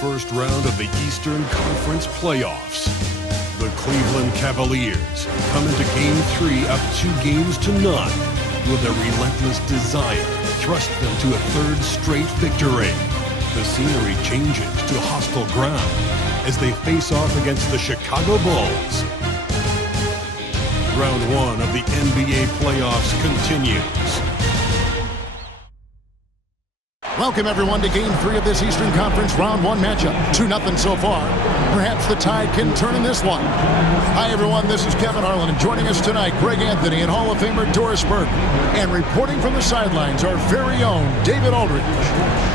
first round of the Eastern Conference playoffs. The Cleveland Cavaliers come into Game 3 up 2-0 with a relentless desire thrust them to a third straight victory. The scenery changes to hostile ground as they face off against the Chicago Bulls. Round 1 of the NBA playoffs continues. Welcome, everyone, to Game 3 of this Eastern Conference Round 1 matchup. 2-0 so far. Perhaps the tide can turn in this one. Hi, everyone. This is Kevin Harlan, and joining us tonight, Greg Anthony and Hall of Famer Doris Burke. And reporting from the sidelines, our very own David Aldridge.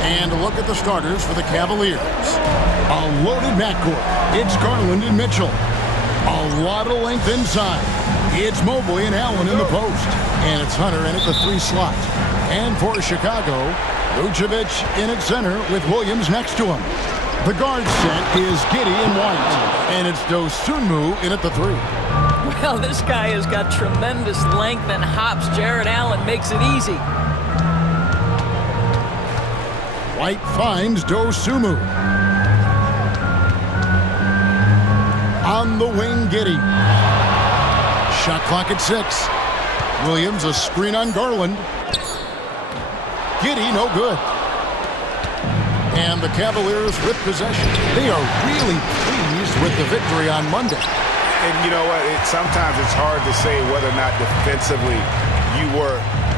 And a look at the starters for the Cavaliers. A loaded backcourt. It's Garland and Mitchell. A lot of length inside. It's Mobley and Allen in the post. And it's Hunter in at the 3 slot. And for Chicago, Vucevic in at center with Williams next to him. The guard set is Giddey and White. And it's Dosunmu in at the 3. Well, this guy has got tremendous length and hops. Jared Allen makes it easy. White finds Dosunmu. On the wing, Giddey. Shot clock at 6. Williams a screen on Garland. Giddey, no good. And the Cavaliers with possession. They are really pleased with the victory on Monday. And you know what? Sometimes it's hard to say whether or not defensively you were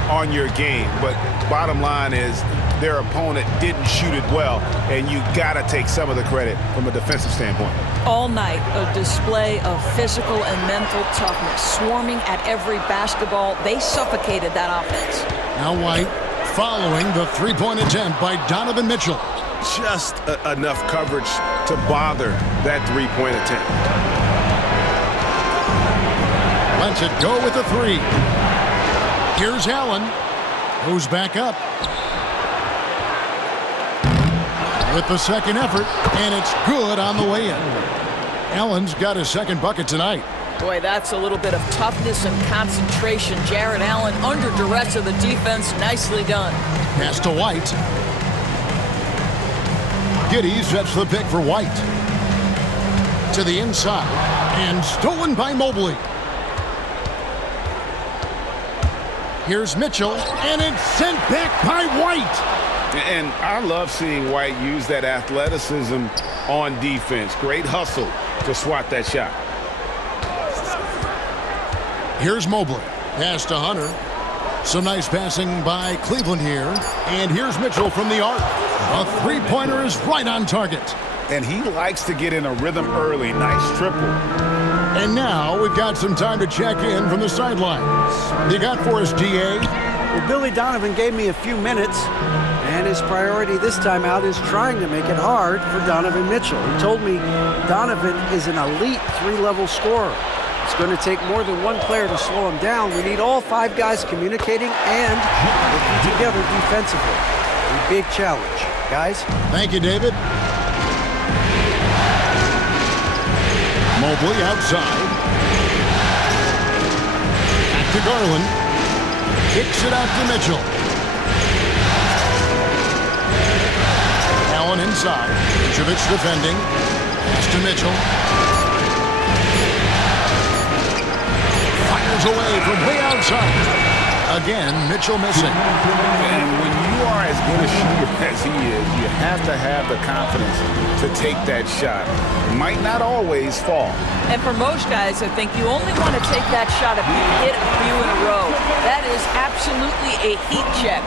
on your game. But bottom line is their opponent didn't shoot it well, and you got to take some of the credit from a defensive standpoint. All night, a display of physical and mental toughness. Swarming at every basketball. They suffocated that offense. Now White following the three-point attempt by Donovan Mitchell. Just enough coverage to bother that three-point attempt. Lets it go with the 3. Here's Allen. Goes back up. With the second effort, and it's good on the way in. Allen's got his second bucket tonight. Boy, that's a little bit of toughness and concentration. Jared Allen under duress of the defense. Nicely done. Pass to White. Giddey sets the pick for White. To the inside. And stolen by Mobley. Here's Mitchell. And it's sent back by White. And I love seeing White use that athleticism on defense. Great hustle to swat that shot. Here's Mobley. Pass to Hunter. Some nice passing by Cleveland here. And here's Mitchell from the arc. A three-pointer is right on target. And he likes to get in a rhythm early. Nice triple. And now we've got some time to check in from the sidelines. You got for us, DA? Well, Billy Donovan gave me a few minutes, and his priority this time out is trying to make it hard for Donovan Mitchell. He told me Donovan is an elite 3-level scorer. It's going to take more than one player to slow him down. We need all 5 guys communicating and working together defensively. A big challenge, guys. Thank you, David. Mobley outside. Back to Garland. Kicks it out to Mitchell. Allen inside. Vucevic defending. Pass to Mitchell. Fires away from way outside. Again, Mitchell missing. And when you are as good a shooter as he is, you have to have the confidence to take that shot. It might not always fall. And for most guys, I think you only want to take that shot if you hit a few in a row. That is absolutely a heat check.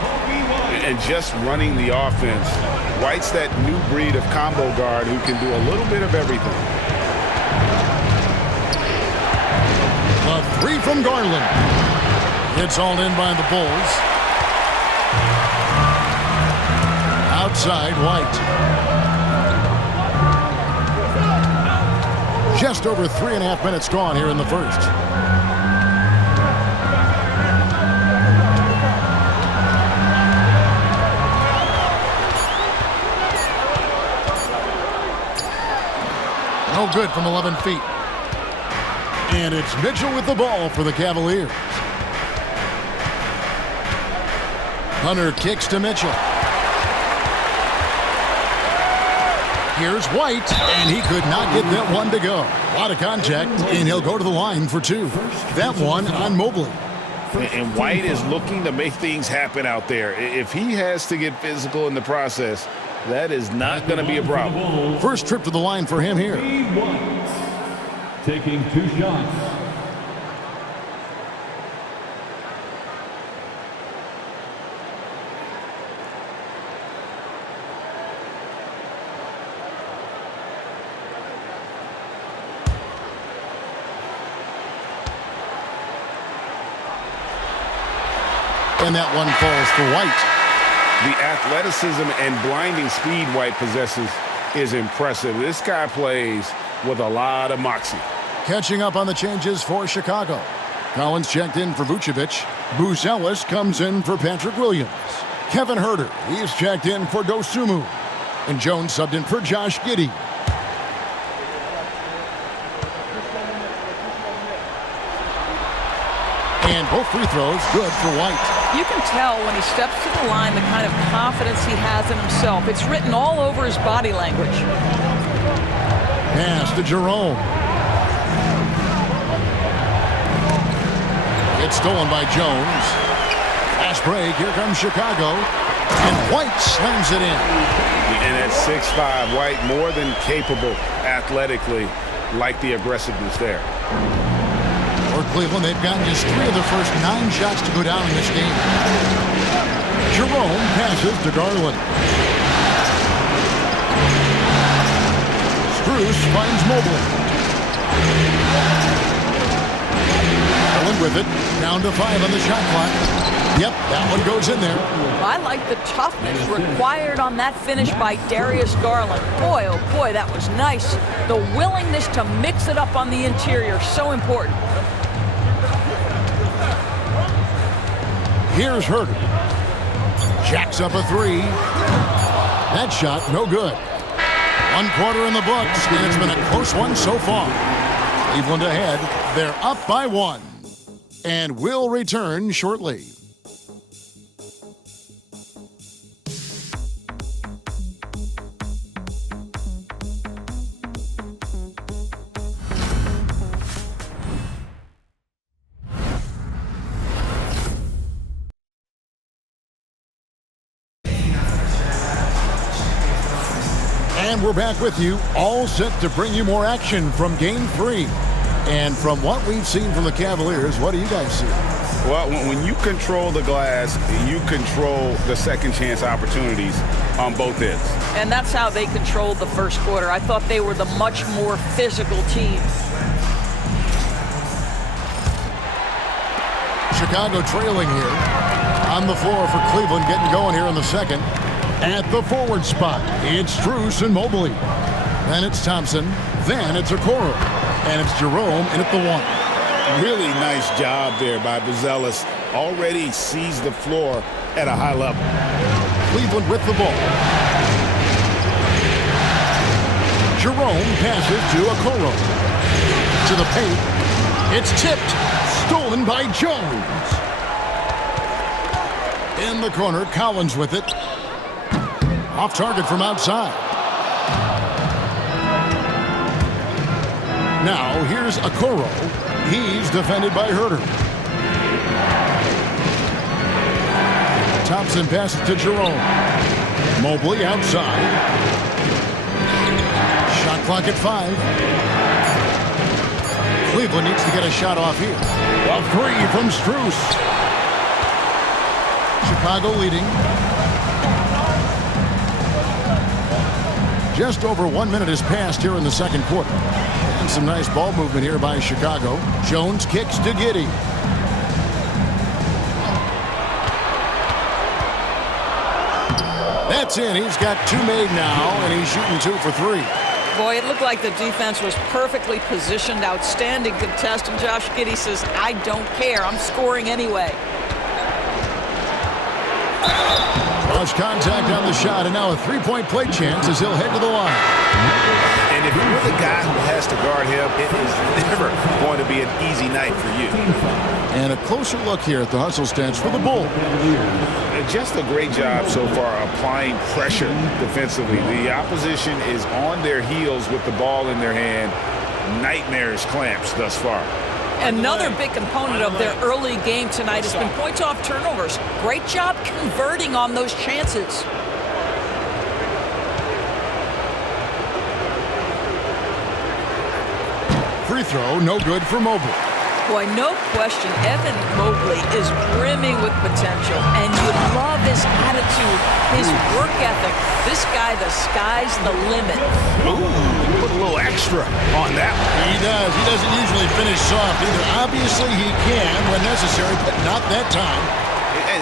And just running the offense, White's that new breed of combo guard who can do a little bit of everything. A 3 from Garland. It's all in by the Bulls. Outside, White. Just over 3.5 minutes gone here in the first. No good from 11 feet. And it's Mitchell with the ball for the Cavaliers. Hunter kicks to Mitchell. Here's White, and he could not get that one to go. A lot of contact, and he'll go to the line for two. That one on Mobley. And White is looking to make things happen out there. If he has to get physical in the process, that is not going to be a problem. First trip to the line for him here. Taking 2 shots. And that one falls for White. The athleticism and blinding speed White possesses is impressive. This guy plays with a lot of moxie. Catching up on the changes for Chicago. Collins checked in for Vucevic. Buzelis comes in for Patrick Williams. Kevin Huerter, he's checked in for Dosunmu. And Jones subbed in for Josh Giddey. And both free throws good for White. You can tell when he steps to the line the kind of confidence he has in himself. It's written all over his body language. Pass to Jerome. It's stolen by Jones. Fast break. Here comes Chicago. And White slams it in. And at 6'5", White more than capable athletically, like the aggressiveness there. For Cleveland, they've gotten just 3 of their first 9 shots to go down in this game. Jerome passes to Garland. Strus finds Mobley. Garland with it. Down to 5 on the shot clock. Yep, that one goes in there. I like the toughness required on that finish by Darius Garland. Boy, oh boy, that was nice. The willingness to mix it up on the interior, so important. Here's Huerter. Jacks up a 3. That shot, no good. 1 quarter in the books, and it's been a close one so far. Cleveland ahead. They're up by 1. And will return shortly. And we're back with you, all set to bring you more action from Game 3. And from what we've seen from the Cavaliers, what do you guys see? Well, when you control the glass, you control the second chance opportunities on both ends. And that's how they controlled the first quarter. I thought they were the much more physical team. Chicago trailing here. On the floor for Cleveland, getting going here in the second. At the forward spot, it's Strus and Mobley. Then it's Thompson. Then it's Okoro. And it's Jerome in at the 1. Really nice job there by Buzelis. Already sees the floor at a high level. Cleveland with the ball. Jerome passes to Okoro. To the paint. It's tipped. Stolen by Jones. In the corner, Collins with it. Off target from outside. Now here's Okoro. He's defended by Huerter. Thompson passes to Jerome. Mobley outside. Shot clock at 5. Cleveland needs to get a shot off here. A 3 from Strus. Chicago leading. Just over 1 minute has passed here in the second quarter. And some nice ball movement here by Chicago. Jones kicks to Giddey. That's in. He's got 2 made now, and he's shooting 2 for 3. Boy, it looked like the defense was perfectly positioned. Outstanding contest. And Josh Giddey says, I don't care. I'm scoring anyway. Flush contact on the shot, and now a three-point play chance as he'll head to the line. And if you're the guy who has to guard him, it is never going to be an easy night for you. And a closer look here at the hustle stats for the Bulls. Just a great job so far applying pressure defensively. The opposition is on their heels with the ball in their hand. Nightmarish clamps thus far. Another big component of their early game tonight has been points off turnovers. Great job converting on those chances. Free throw, no good for Mobley. Boy, no question, Evan Mobley is brimming with potential, and you love his attitude, his work ethic. This guy, the sky's the limit. Ooh, put a little extra on that one. He does. He doesn't usually finish soft either. Obviously, he can when necessary, but not that time.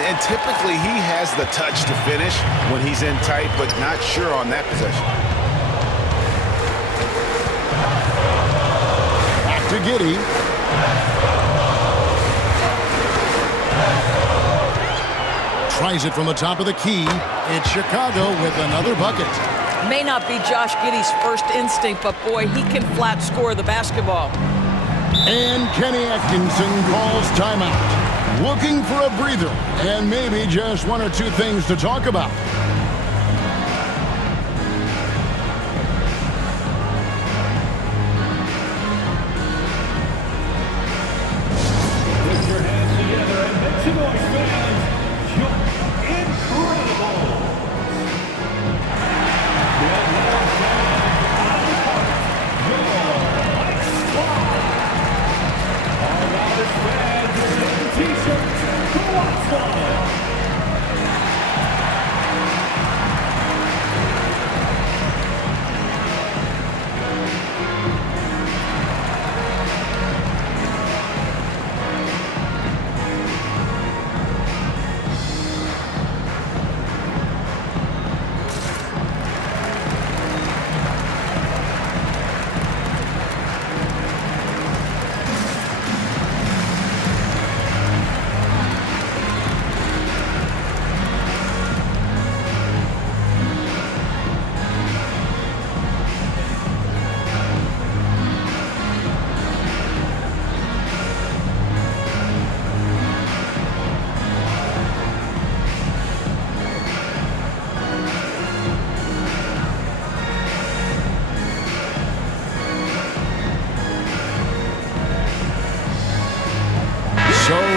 And typically, he has the touch to finish when he's in tight, but not sure on that possession. Back to Giddey. Tries it from the top of the key. It's Chicago with another bucket. May not be Josh Giddey's first instinct, but boy, he can flat score the basketball. And Kenny Atkinson calls timeout. Looking for a breather and maybe just one or two things to talk about.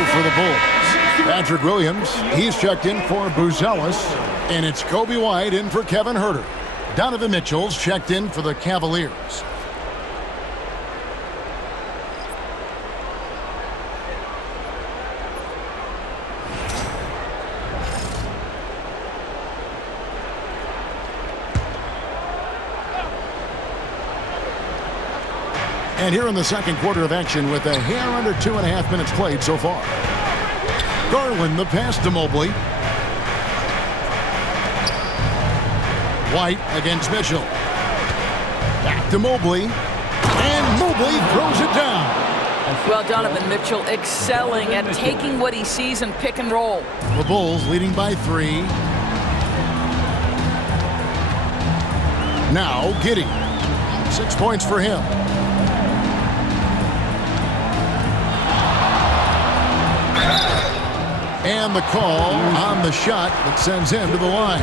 For the Bulls, Patrick Williams, he's checked in for Buzelis, and it's Kobe White in for Kevin Huerter. Donovan Mitchell's checked in for the Cavaliers. And here in the second quarter of action with a hair under 2.5 minutes played so far. Garland the pass to Mobley. White against Mitchell. Back to Mobley. And Mobley throws it down. Well, Donovan Mitchell excelling at taking what he sees in pick and roll. The Bulls leading by 3. Now Giddey. 6 points for him. And the call on the shot that sends him to the line.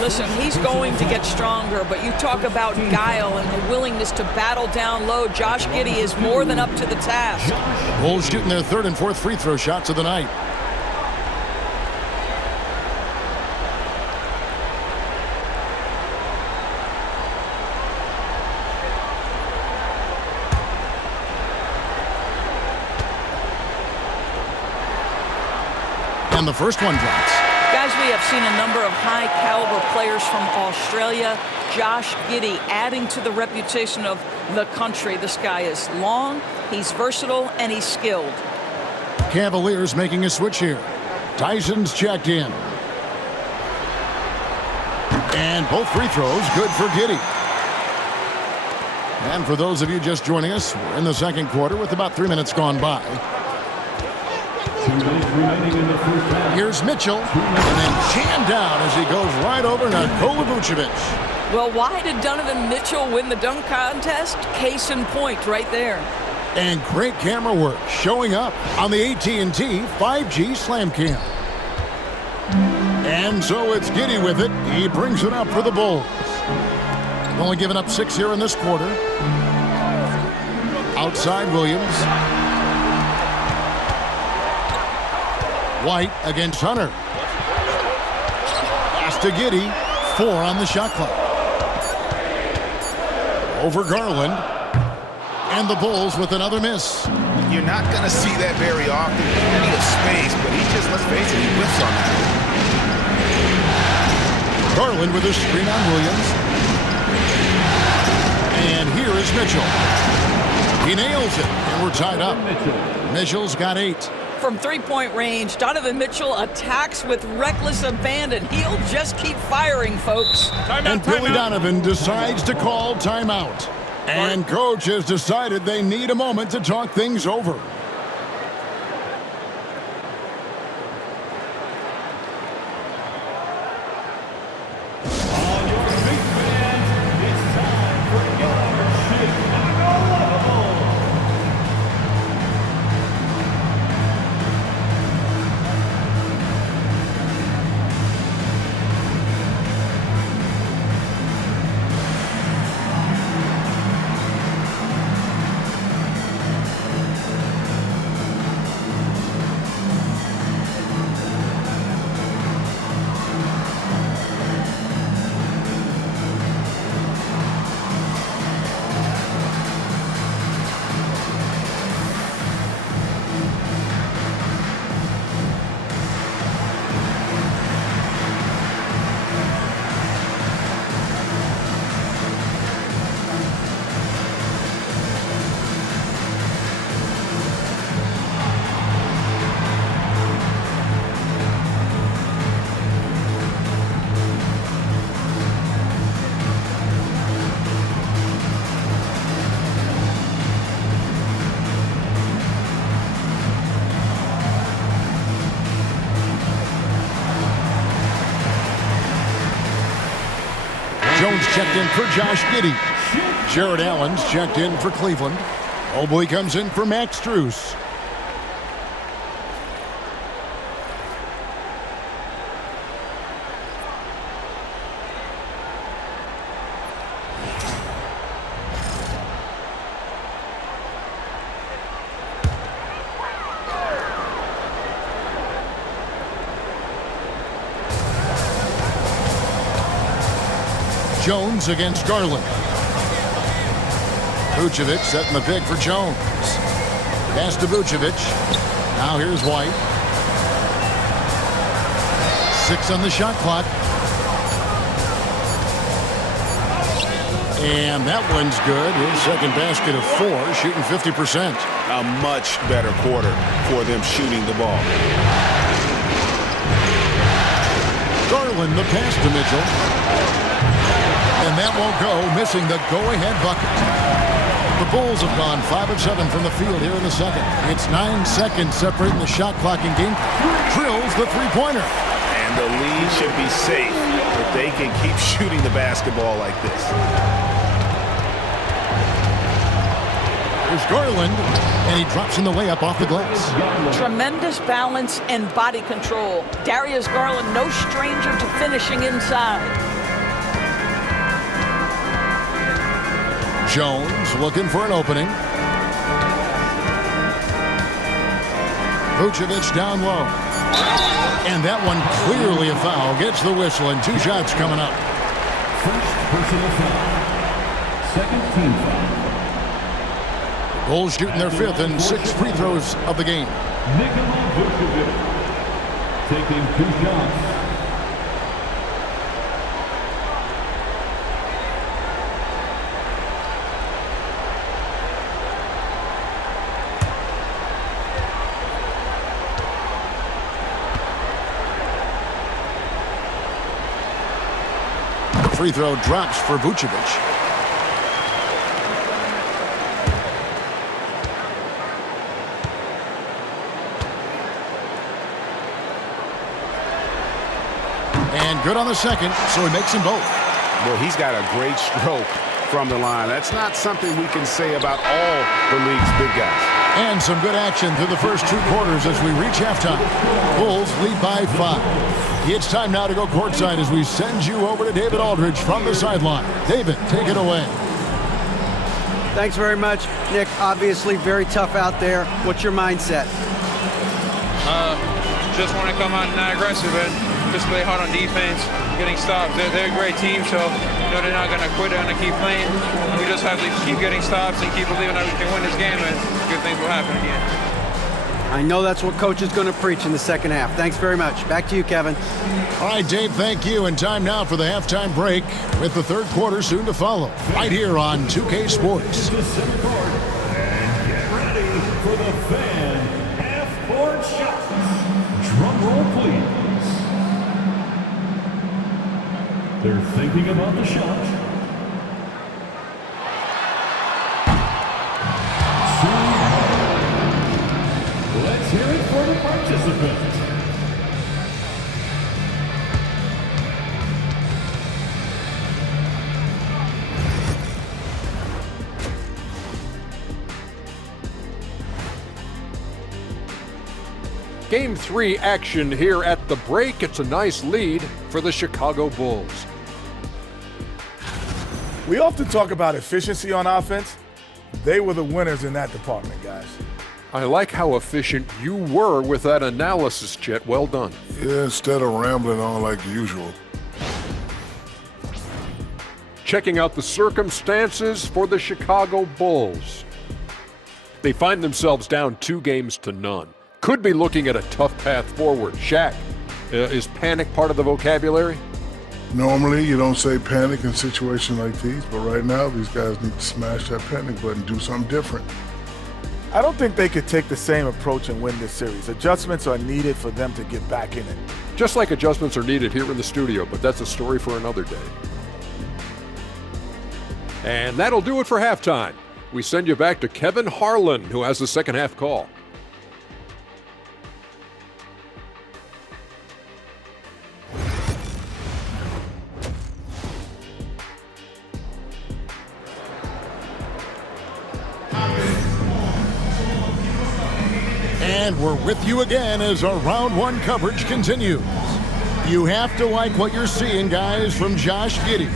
Listen, he's going to get stronger, but you talk about guile and the willingness to battle down low. Josh Giddey is more than up to the task. Bulls shooting their third and fourth free throw shots of the night. And the first one drops. Guys, we have seen a number of high-caliber players from Australia. Josh Giddey adding to the reputation of the country. This guy is long, he's versatile, and he's skilled. Cavaliers making a switch here. Tyson's checked in. And both free throws good for Giddey. And for those of you just joining us, we're in the second quarter with about 3 minutes gone by. Here's Mitchell, and then jammed down as he goes right over Nikola Vucevic. Well, why did Donovan Mitchell win the dunk contest? Case in point right there. And great camera work showing up on the AT&T 5G Slam Cam. And so it's Giddey with it. He brings it up for the Bulls. They've only given up 6 here in this quarter. Outside Williams. White against Hunter. Pass to Giddey. 4 on the shot clock. Over Garland. And the Bulls with another miss. You're not going to see that very often. Plenty of space, but he just, let's face it, he whiffs on that. Garland with a screen on Williams. And here is Mitchell. He nails it, and we're tied up. Mitchell's got 8. From three-point range, Donovan Mitchell attacks with reckless abandon. He'll just keep firing, folks. And Billy Donovan decides to call timeout. And coach has decided they need a moment to talk things over. Jones checked in for Josh Giddey. Jared Allen's checked in for Cleveland. Mobley comes in for Max Strus. Jones against Garland. Vucevic setting the pick for Jones. Pass to Vucevic. Now here's White. 6 on the shot clock. And that one's good. His second basket of 4, shooting 50%. A much better quarter for them shooting the ball. Garland, the pass to Mitchell. And that won't go, missing the go-ahead bucket. The Bulls have gone 5 of 7 from the field here in the second. It's 9 seconds separating the shot clock and game. Drills the three-pointer. And the lead should be safe if they can keep shooting the basketball like this. There's Garland, and he drops in the layup off the glass. Tremendous balance and body control. Darius Garland, no stranger to finishing inside. Jones looking for an opening. Vucevic down low. And that one clearly a foul. Gets the whistle and 2 shots coming up. First personal foul. Second team foul. Bulls shooting their 5th and 6th free throws of the game. Nikola Vucevic taking 2 shots. Free throw drops for Vucevic. And good on the second, so he makes them both. Well, he's got a great stroke from the line. That's not something we can say about all the league's big guys. And some good action through the first 2 quarters as we reach halftime. Bulls lead by 5. It's time now to go courtside as we send you over to David Aldridge from the sideline. David, take it away. Thanks very much, Nick. Obviously very tough out there. What's your mindset? Just want to come out and not aggressive and just play hard on defense, getting stops. They're a great team, so they're not going to quit. They're going to keep playing. We just have to keep getting stops and keep believing that we can win this game, and good things will happen again. I know that's what Coach is going to preach in the second half. Thanks very much. Back to you, Kevin. All right, Dave, thank you. And time now for the halftime break with the third quarter soon to follow. Right here on 2K Sports. And get ready for the fan half-court shots. Drum roll, please. They're thinking about the shot. Let's hear it for the participant. Game 3 action here at the break. It's a nice lead for the Chicago Bulls. We often talk about efficiency on offense. They were the winners in that department, guys. I like how efficient you were with that analysis, Chet. Well done. Yeah, instead of rambling on like usual. Checking out the circumstances for the Chicago Bulls. They find themselves down 2-0. Could be looking at a tough path forward. Shaq, is panic part of the vocabulary? Normally, you don't say panic in situations like these, but right now, these guys need to smash that panic button, do something different. I don't think they could take the same approach and win this series. Adjustments are needed for them to get back in it. Just like adjustments are needed here in the studio, but that's a story for another day. And that'll do it for halftime. We send you back to Kevin Harlan, who has the second half call. And we're with you again as our round 1 coverage continues. You have to like what you're seeing, guys, from Josh Giddey.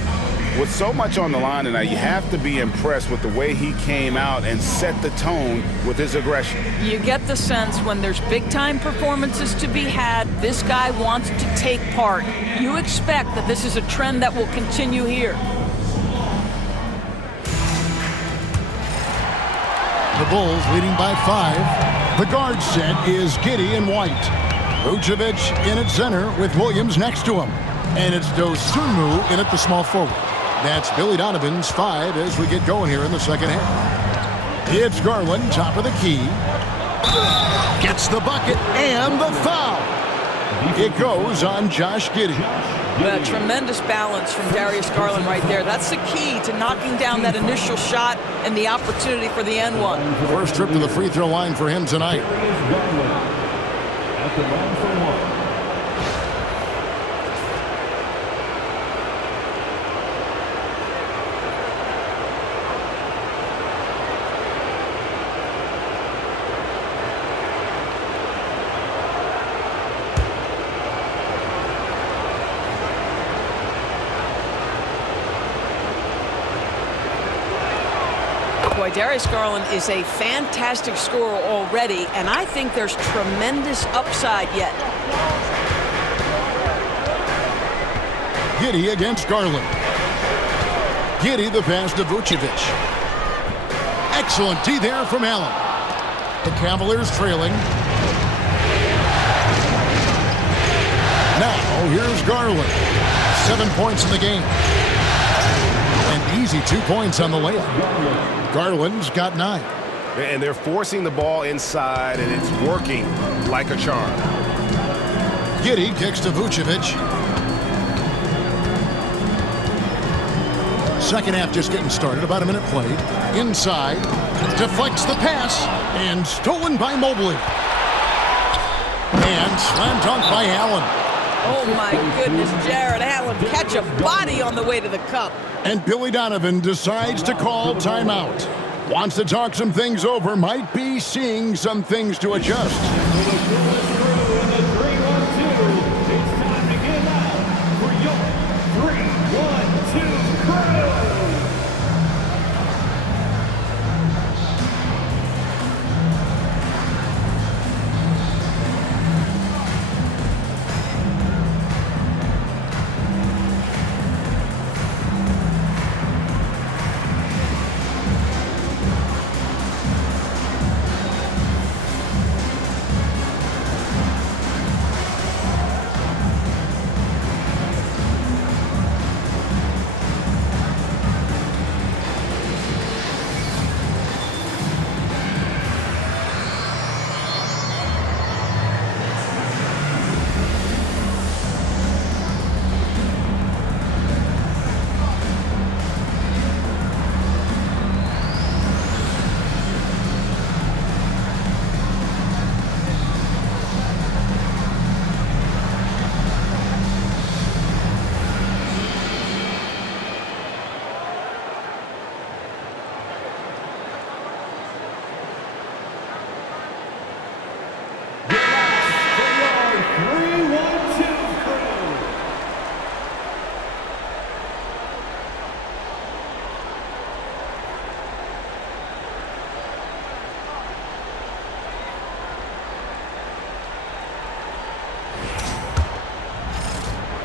With so much on the line tonight, you have to be impressed with the way he came out and set the tone with his aggression. You get the sense when there's big-time performances to be had, this guy wants to take part. You expect that this is a trend that will continue here. The Bulls leading by 5. The guard set is Giddey in white. Vucevic in at center with Williams next to him. And it's Dosunmu in at the small forward. That's Billy Donovan's 5 as we get going here in the second half. It's Garland, top of the key. Gets the bucket and the foul. It goes on Josh Giddey. A tremendous balance from Darius Garland right there. That's the key to knocking down that initial shot and the opportunity for the N1. First trip to the free throw line for him tonight. At the line for 1. Boy, Darius Garland is a fantastic scorer already, and I think there's tremendous upside yet. Giddey against Garland. Giddey the pass to Vucevic. Excellent D there from Allen. The Cavaliers trailing. Now here's Garland. 7 points in the game. An easy 2 points on the layup. Garland's got 9. And they're forcing the ball inside, and it's working like a charm. Giddey kicks to Vucevic. Second half just getting started, about a minute played. Inside, deflects the pass, and stolen by Mobley. And slam dunk by Allen. Oh, my goodness, Jared Allen catch a body on the way to the cup. And Billy Donovan decides to call timeout. Wants to talk some things over, might be seeing some things to adjust.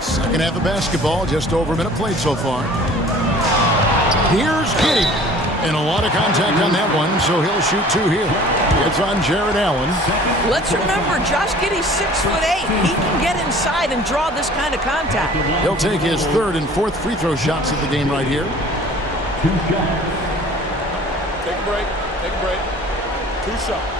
Second half of basketball, just over a minute played so far. Here's Giddey. And a lot of contact on that one, so he'll shoot two here. It's on Jared Allen. Let's remember, Josh Giddey's 6'8". He can get inside and draw this kind of contact. He'll take his third and fourth free throw shots of the game right here. Two shots. Take a break. Take a break. Two shots.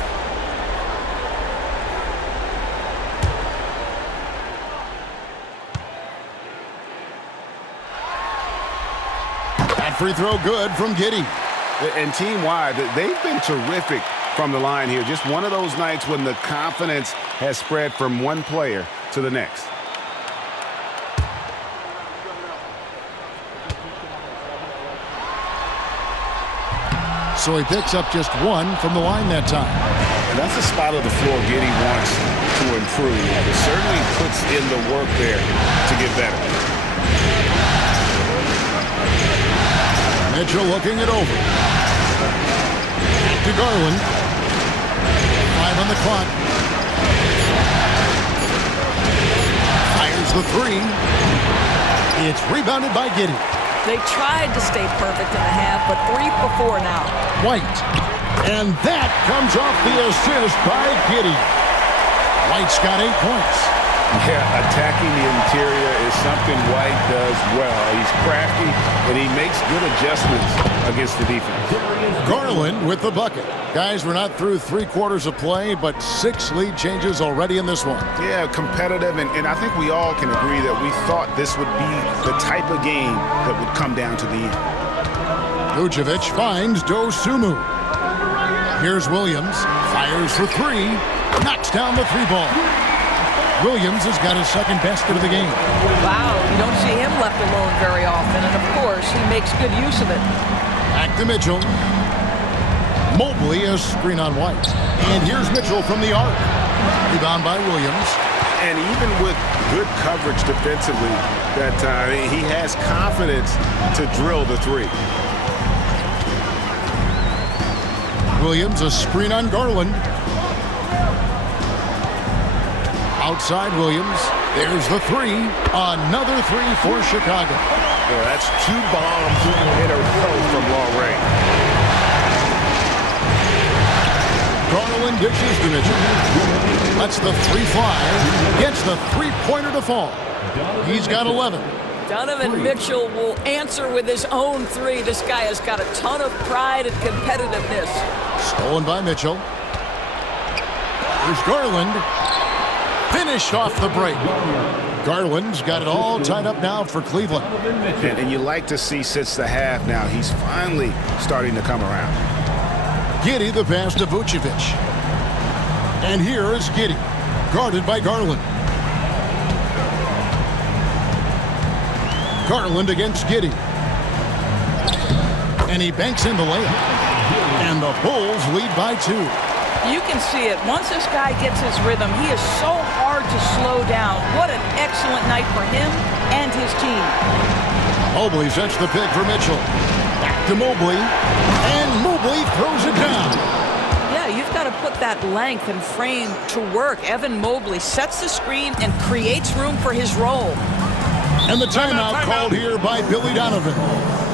That free throw good from Giddey. And team-wide, they've been terrific from the line here. Just one of those nights when the confidence has spread from one player to the next. So he picks up just one from the line that time. And that's a spot of the floor Giddey wants to improve. It certainly puts in the work there to get better. Mitchell looking it over. Back to Garland. 5 on the clock. Fires the three. It's rebounded by Giddey. They tried to stay perfect in the half, but 3 for 4 now. White. And that comes off the assist by Giddey. White's got 8 points. Yeah, attacking the interior is something White does well. He's crafty, and he makes good adjustments against the defense. Garland with the bucket. Guys, we're not through 3 quarters of play, but 6 lead changes already in this one. Yeah, competitive, and I think we all can agree that we thought this would be the type of game that would come down to the end. Vucevic finds Dosunmu. Here's Williams. Fires for 3. Knocks down the 3 ball. Williams has got his second basket of the game. Wow, you don't see him left alone very often, and of course, he makes good use of it. Back to Mitchell. Mobley a screen on White. And here's Mitchell from the arc. Rebound by Williams. And even with good coverage defensively, that he has confidence to drill the 3. Williams a screen on Garland. Outside Williams. There's the 3. Another 3 for Chicago. Yeah, that's 2 bombs in a row from long range. Garland dishes to Mitchell. Lets the 3 fly. Gets the 3-pointer to fall. He's got 11. Donovan Mitchell will answer with his own 3. This guy has got a ton of pride and competitiveness. Stolen by Mitchell. Here's Garland. Finished off the break. Garland's got it all tied up now for Cleveland. And you like to see since the half now, he's finally starting to come around. Giddey the pass to Vucevic. And here is Giddey, guarded by Garland. Garland against Giddey. And he banks in the layup. And the Bulls lead by 2. You can see it. Once this guy gets his rhythm, he is so hard to slow down. What an excellent night for him and his team. Mobley sets the pick for Mitchell. Back to Mobley. And Mobley throws it down. Yeah, you've got to put that length and frame to work. Evan Mobley sets the screen and creates room for his role. And the timeout called here by Billy Donovan.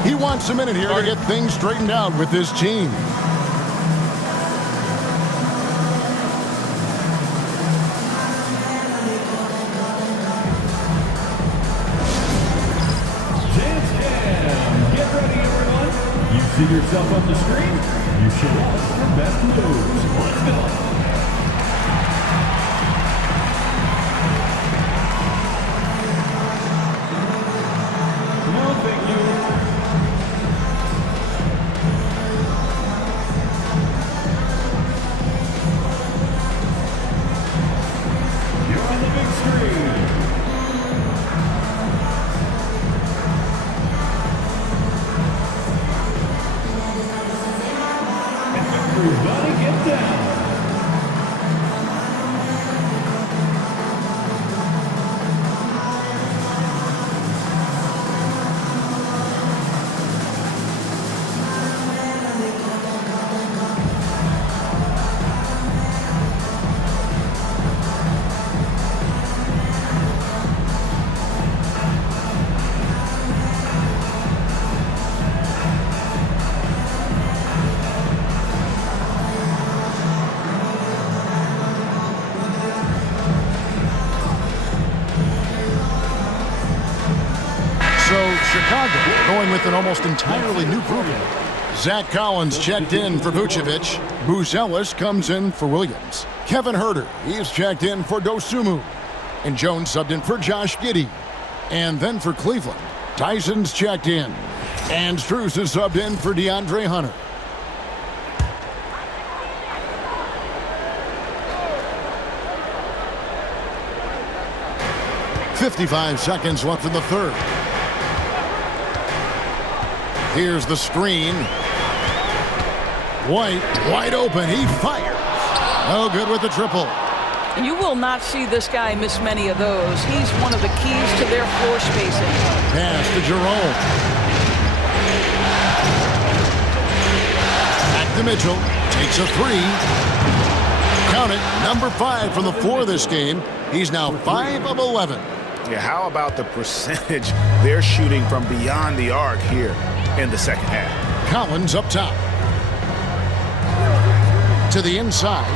He wants a minute here to get things straightened out with his team. Get ready, everyone. You see yourself on the screen? You show us your best moves. Let's go. No, thank you. You're on the big screen. Everybody get down. Chicago going with an almost entirely new grouping. Zach Collins checked in for Vucevic. Buzelis comes in for Williams. Kevin Huerter, he's checked in for Dosunmu. And Jones subbed in for Josh Giddey. And then for Cleveland, Tyson's checked in. And Strus is subbed in for DeAndre Hunter. .55 seconds left in the third. Here's the screen. White, wide open. He fires. No good with the triple. You will not see this guy miss many of those. He's one of the keys to their floor spacing. Pass to Jerome. Back to Mitchell. Takes a 3. Count it. Number 5 from the floor this game. He's now 5 of 11. Yeah, how about the percentage they're shooting from beyond the arc here in the second half? Collins up top. To the inside.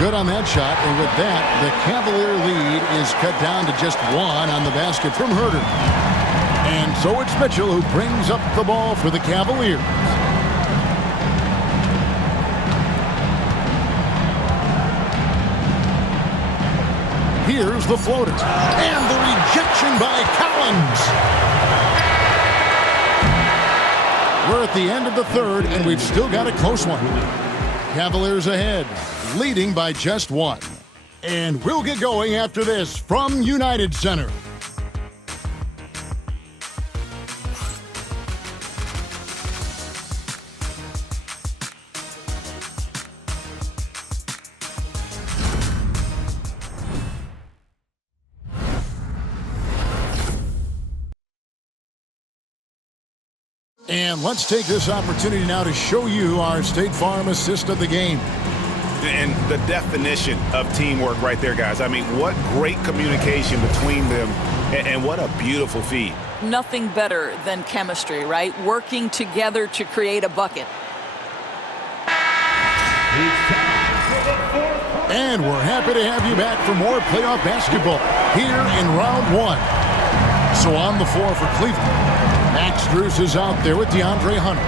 Good on that shot, and with that, the Cavalier lead is cut down to just 1 on the basket from Huerter. And so it's Mitchell who brings up the ball for the Cavaliers. Here's the floater. And the rejection by Collins. We're at the end of the third, and we've still got a close one. Cavaliers ahead, leading by just 1. And we'll get going after this from United Center. And let's take this opportunity now to show you our State Farm assist of the game. And the definition of teamwork right there, guys. I mean, what great communication between them, and what a beautiful feed. Nothing better than chemistry, right? Working together to create a bucket. And we're happy to have you back for more playoff basketball here in round 1. So on the floor for Cleveland, Max Strus is out there with DeAndre Hunter.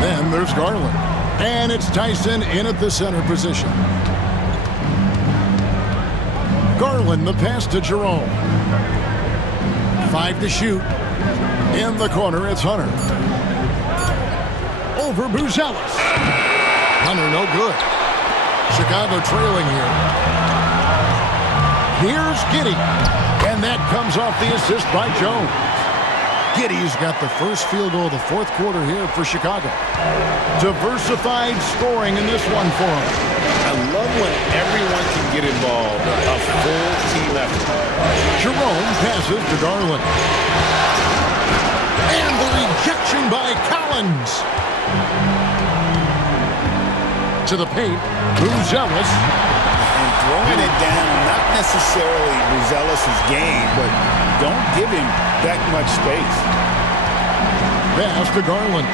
Then there's Garland. And it's Tyson in at the center position. Garland, the pass to Jerome. 5 to shoot. In the corner, it's Hunter. Over Buzelis. Hunter, no good. Chicago trailing here. Here's Giddey. And that comes off the assist by Jones. Giddey's got the first field goal of the fourth quarter here for Chicago. Diversified scoring in this one for him. I love when everyone can get involved. A full team effort. Jerome passes to Garland. And the rejection by Collins. To the paint, Buzelis. And throwing it down, not necessarily Buzelis' game, but don't give him that much space. Pass to Garland.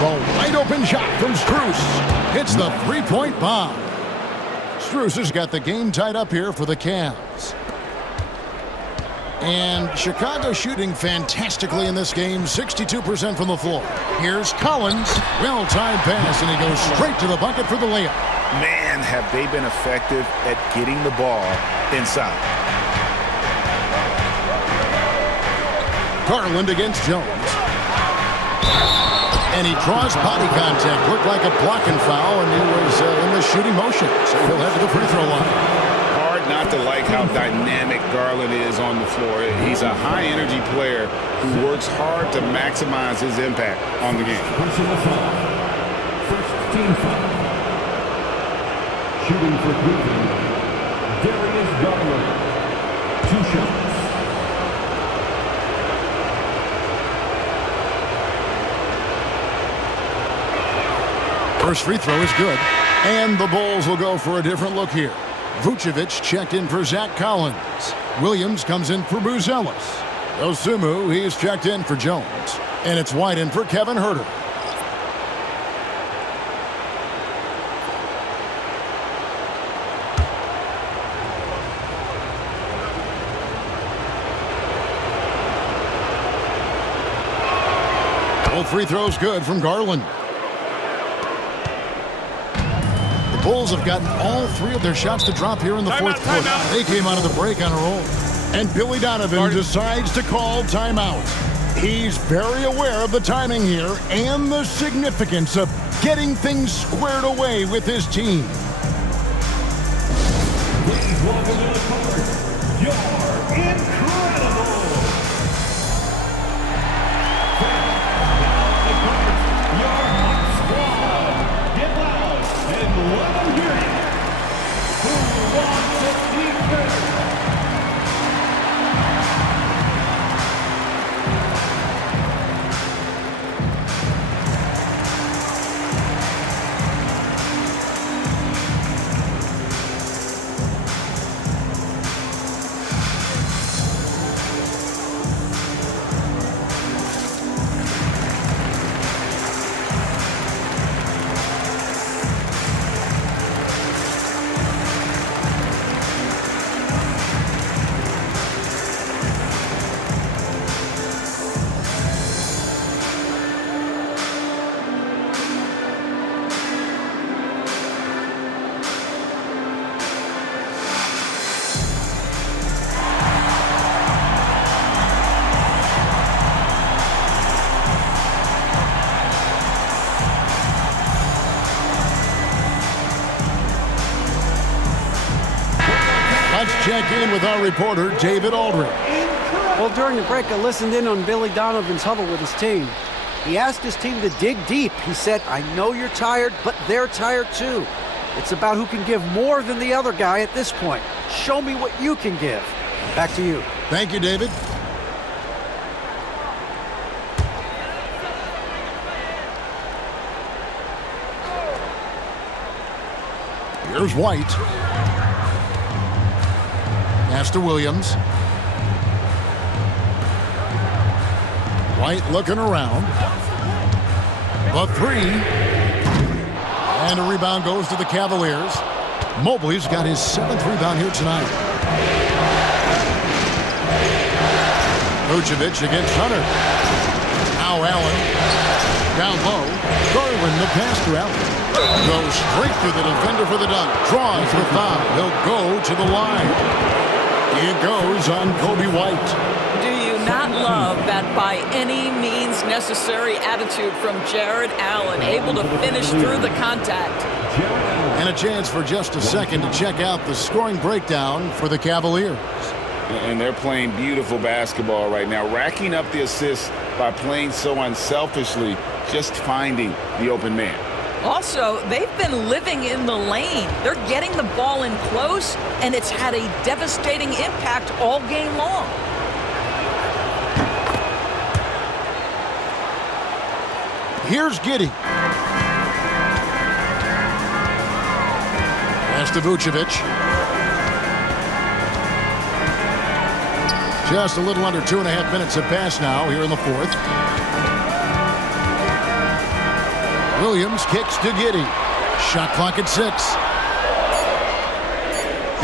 The wide open shot from Strus. Hits the three-point bomb. Strus has got the game tied up here for the Cavs. And Chicago shooting fantastically in this game, 62% from the floor. Here's Collins. Well-timed pass, and he goes straight to the bucket for the layup. Man, have they been effective at getting the ball inside. Garland against Jones. And he draws body contact. Looked like a blocking foul, and he was in the shooting motion. So he'll head to the free throw line. Hard not to like how dynamic Garland is on the floor. He's a high-energy player who works hard to maximize his impact on the game. Personal foul. First team foul. Shooting for Cleveland, Darius Garland. 2 shots. First free throw is good. And the Bulls will go for a different look here. Vucevic checked in for Zach Collins. Williams comes in for Buzelis. Osumu, he's checked in for Jones. And it's wide in for Kevin Huerter. Both free throws good from Garland. The Bulls have gotten all 3 of their shots to drop here in the fourth quarter. They came out of the break on a roll. And Billy Donovan decides to call timeout. He's very aware of the timing here and the significance of getting things squared away with his team. Please welcome to the court, your incredible. Your hot squad. Get loud and let them hear it. Who wants it deeper? Let's check in with our reporter, David Aldridge. Well, during the break, I listened in on Billy Donovan's huddle with his team. He asked his team to dig deep. He said, I know you're tired, but they're tired too. It's about who can give more than the other guy at this point. Show me what you can give. Back to you. Thank you, David. Here's White. Pass to Williams. White looking around. The 3. And a rebound goes to the Cavaliers. Mobley's got his 7th rebound here tonight. Vucevic against Hunter. Now Allen. Down low. Garland the pass to Allen. Goes straight through the defender for the dunk. Draws the foul. He'll go to the line. It goes on Kobe White. Do you not love that by any means necessary attitude from Jared Allen, able to finish through the contact? And a chance for just a second to check out the scoring breakdown for the Cavaliers. And they're playing beautiful basketball right now, racking up the assists by playing so unselfishly, just finding the open man. Also, they've been living in the lane. They're getting the ball in close, and it's had a devastating impact all game long. Here's Giddey. Pass to Vucevic. Just a little under 2.5 minutes have passed now here in the fourth. Williams kicks to Giddey. Shot clock at 6.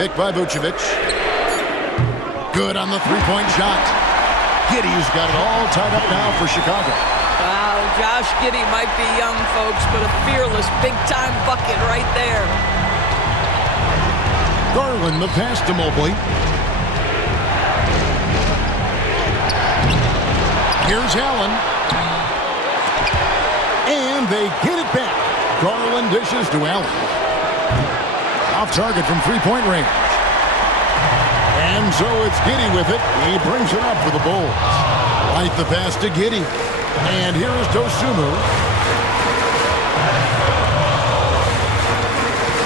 Kick by Vucevic. Good on the three-point shot. Giddey's got it all tied up now for Chicago. Wow, Josh Giddey might be young, folks, but a fearless big-time bucket right there. Garland the pass to Mobley. Here's Allen. And they get it back. Garland dishes to Allen. Off target from three-point range. And so it's Giddey with it. He brings it up for the Bulls. Right the pass to Giddey. And here is Dosunmu.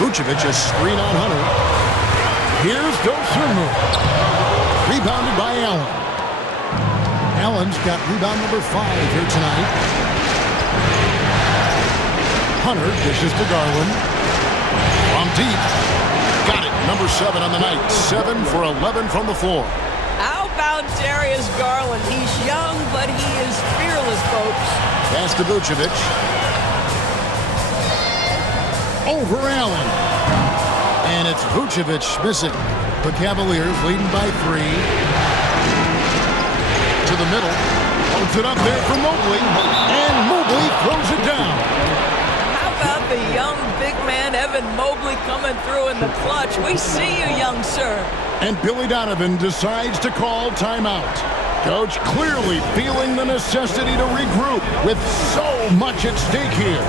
Vucevic a screen on Hunter. Here's Dosunmu. Rebounded by Allen. Allen's got rebound number 5 here tonight. Hunter dishes to Garland. From deep. Got it. Number 7 on the night. 7 for 11 from the floor. How about Darius Garland? He's young, but he is fearless, folks. Pass to Vucevic. Over Allen. And it's Vucevic missing. The Cavaliers leading by 3. To the middle. Holds it up there for Mobley. And Mobley throws it down. How about the young big man Evan Mobley coming through in the clutch? We see you, young sir. And Billy Donovan decides to call timeout. Coach clearly feeling the necessity to regroup with so much at stake here.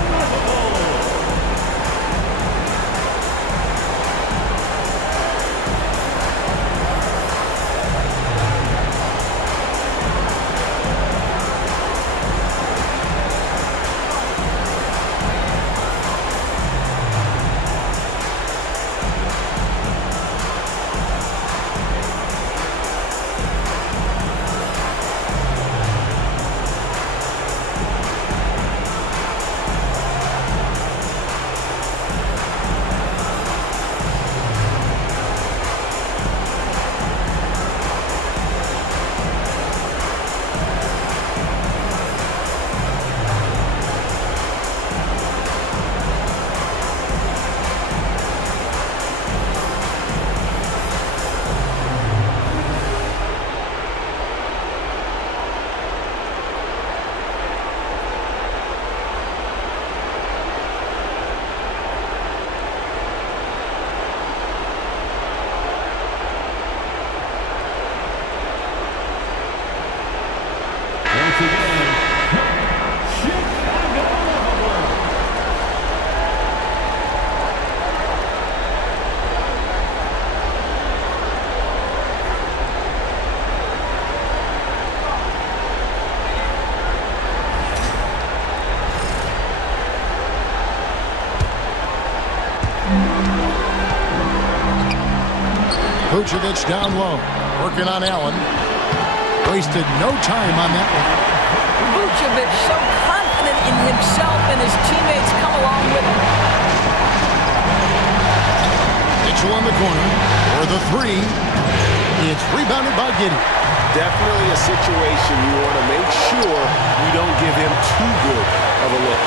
Vucevic down low, working on Allen. Wasted no time on that one. Vucevic so confident in himself, and his teammates come along with him. Mitchell in the corner for the 3. It's rebounded by Giddey. Definitely a situation you want to make sure you don't give him too good of a look.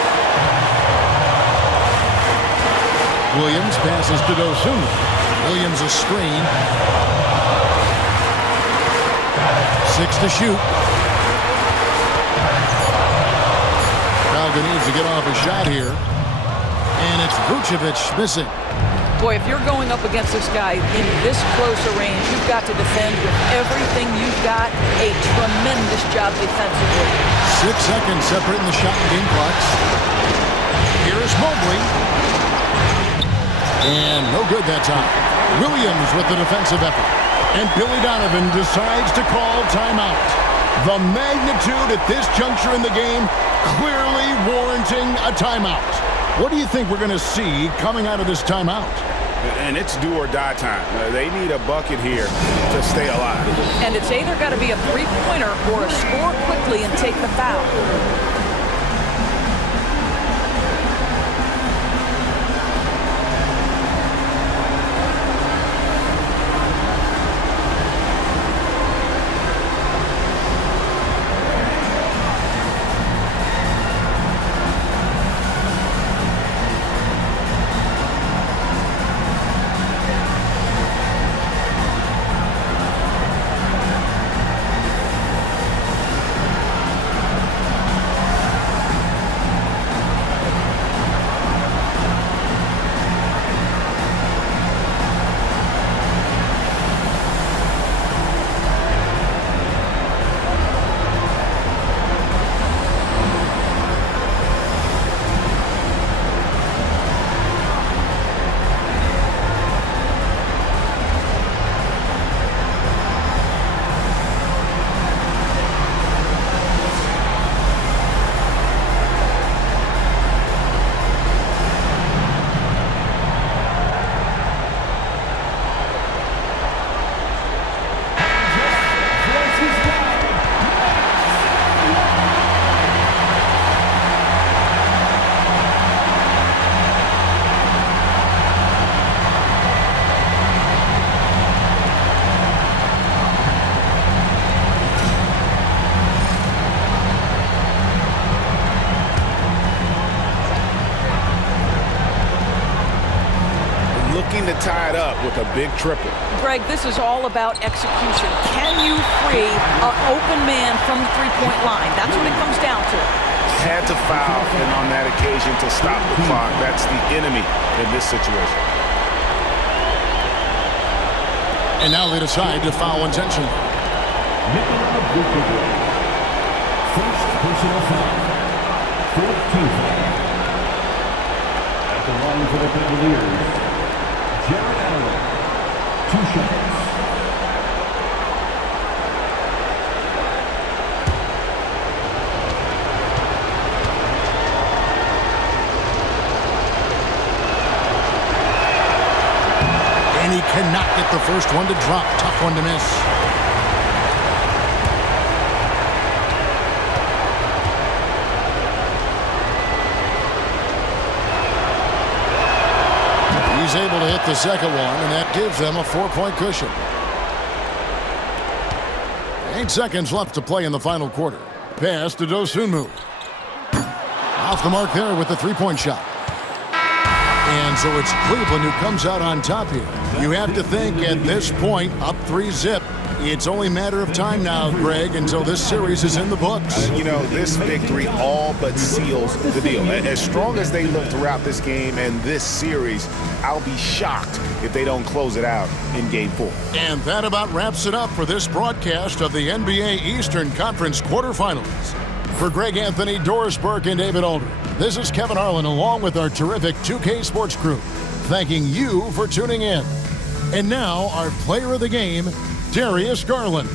Williams passes to Dosunmu. Williams a screen. 6 to shoot. Falcon needs to get off a shot here. And it's Vucevic missing. Boy, if you're going up against this guy in this close a range, you've got to defend with everything you've got. A tremendous job defensively. 6 seconds separating the shot and game clocks. Here's Mobley. And no good that time. Williams with the defensive effort. And Billy Donovan decides to call timeout. The magnitude at this juncture in the game clearly warranting a timeout. What do you think we're going to see coming out of this timeout? And it's do or die time. They need a bucket here to stay alive. And it's either got to be a three-pointer or a score quickly and take the foul. To tie it up with a big triple. Greg, this is all about execution. Can you free an open man from the three-point line? That's what it comes down to. Had to foul, and on that occasion to stop the clock. That's the enemy in this situation. And now they decide to foul intentionally. First personal foul. 14th. At the line for the Cavaliers, Jared Allen, 2 shots. And he cannot get the first one to drop. Tough one to miss. He's able to hit the second one, and that gives them a 4-point cushion. 8 seconds left to play in the final quarter. Pass to Dosunmu. Off the mark there with the 3-point shot. And so it's Cleveland who comes out on top here. You have to think at this point, up 3-zip. It's only a matter of time now, Greg, until this series is in the books. You know, this victory all but seals the deal. As strong as they look throughout this game and this series, I'll be shocked if they don't close it out in Game 4. And that about wraps it up for this broadcast of the NBA Eastern Conference quarterfinals. For Greg Anthony, Doris Burke, and David Aldridge, this is Kevin Harlan along with our terrific 2K Sports crew, thanking you for tuning in. And now, our player of the game, Darius Garland.